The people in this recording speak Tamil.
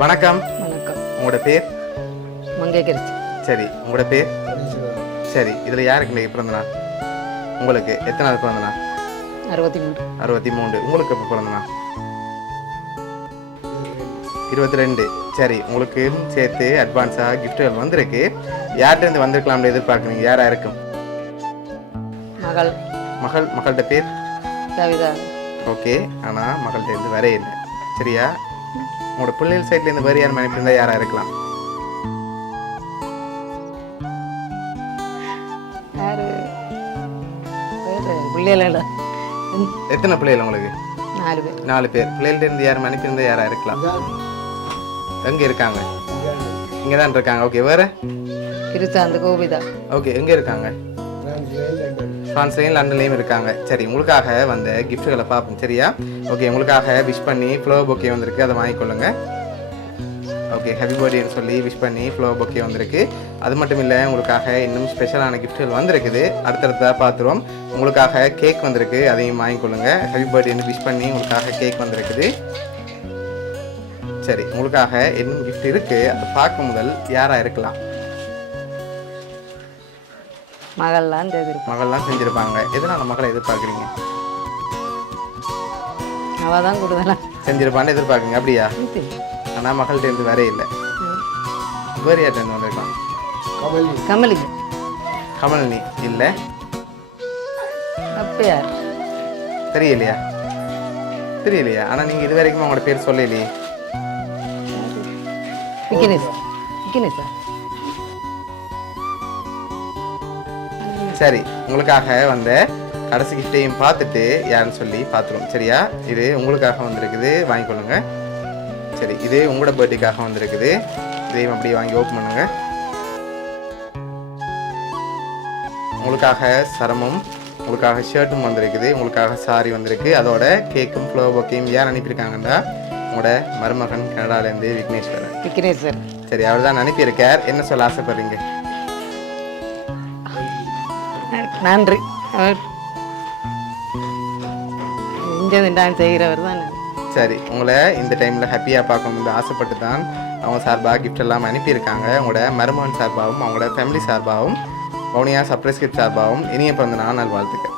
வணக்கம். வணக்கம். உங்களோட பேர்? மங்கை கரிசி. சரி, உங்களோட பேர்? சரி, இதில் யாருக்கு பிறந்த நாள்? உங்களுக்கு எத்தனாவது பிறந்த நாள்? 63. 63. உங்களுக்கு எப்போ பிறந்த நாள்? 22. சரி, உங்களுக்கு சேர்த்து அட்வான்ஸாக கிஃப்ட்டுகள் வந்திருக்கு. யார்கிட்ட வந்திருக்கலாம்னு எதிர்பார்க்குறீங்க? யாராக இருக்கும்? மகள். மகள்கிட்ட பேர்? கவிதா. ஓகே, ஆனால் மகள்கிட்ட வரே இல்லை. சரியா? உங்களோட பிள்ளைகள் சைட்லேருந்து வேறு யார் மனைப்பிருந்தால் யாராக இருக்கலாம்? யாரு பிள்ளைகள? எத்தனை பிள்ளைகள் உங்களுக்கு? 4 பேர். 4 பேர். பிள்ளைகள்டேருந்து யார் மனைப்பிருந்தால் யாராக இருக்கலாம்? எங்கே இருக்காங்க? இங்கே தான் இருக்காங்க. ஓகே, வேறு? கிருச்சாந்து கோபிதா. ஓகே, எங்கே இருக்காங்க? ஃப்ரான்ஸ்லேயும் லண்டன்லேயும் இருக்காங்க. சரி, உங்களுக்காக வந்த கிஃப்ட்டுகளை பார்ப்போம். சரியா? ஓகே, உங்களுக்காக விஷ் பண்ணி ஃப்ளவர் பொக்கே வந்திருக்கு, அதை வாங்கிக்கொள்ளுங்க. ஓகே, ஹாப்பி பர்த்டேன்னு சொல்லி விஷ் பண்ணி ஃப்ளவர் பொக்கே வந்திருக்கு. அது மட்டும் இல்லை, உங்களுக்காக இன்னும் ஸ்பெஷலான கிஃப்ட்டுகள் வந்திருக்குது. அடுத்தடுத்ததாக பார்த்துருவோம். உங்களுக்காக கேக் வந்திருக்கு, அதையும் வாங்கிக்கொள்ளுங்க. ஹாப்பி பர்த்டேன்னு விஷ் பண்ணி உங்களுக்காக கேக் வந்திருக்குது. சரி, உங்களுக்காக இன்னும் கிஃப்ட் இருக்குது. அதை பார்க்க முதல் யாராக இருக்கலாம்? மகள்லாம் செஞ்சிருப்பாங்க. எதனால மகளை எதிர்பார்க்குறீங்க? அவள் தான் கூடுதலா செஞ்சிருப்பான்னு எதிர்பார்க்குங்க. அப்படியா? ஆனால் மகள்கிட்ட இருந்து வேற இல்லை. வேறு யார்கிட்ட வந்திருக்கலாம்? கமலினி இல்லை. அப்போ யார்? தெரியலையா? ஆனால் நீங்கள் இது வரைக்கும் உங்களோட பேர் சொல்லலையே. சரி, உங்களுக்காக வந்த கடைசி கிஃப்டையும் பார்த்துட்டு யாருன்னு சொல்லி பார்த்துருவோம். சரியா? இது உங்களுக்காக வந்திருக்குது, வாங்கிக்கொள்ளுங்க. சரி, இது உங்களோட பர்த்டேக்காக வந்திருக்குது. இதையும் அப்படியே வாங்கி ஓப்பன் பண்ணுங்க. உங்களுக்காக சரமும் உங்களுக்காக ஷர்ட்டும் வந்திருக்குது. உங்களுக்காக சாரி வந்திருக்கு. அதோட கேக்கும் ஃப்ளவர் பொக்கேயும் யார் அனுப்பியிருக்காங்கன்னா உங்களோட மருமகன் கனடாலேருந்து விக்னேஸ்வரன். சரி, அவர் தான் அனுப்பியிருக்கார். என்ன சொல்ல ஆசைப்படுறீங்க? நன்றி. அவர் டான்ஸ் செய்கிறவர் தான். சரி, உங்களை இந்த டைமில் ஹாப்பியாக பார்க்கணும்னு ஆசைப்பட்டு தான் அவங்க சார்பாக கிஃப்ட் எல்லாம் அனுப்பியிருக்காங்க. உங்களோட மருமகன் சார்பாகவும் அவங்களோட ஃபேமிலி சார்பாகவும் வவுனியா சர்ப்ரைஸ் கிஃப்ட் சார்பாகவும் இனிய பிறந்த நாள் நல்வாழ்த்துக்கள்.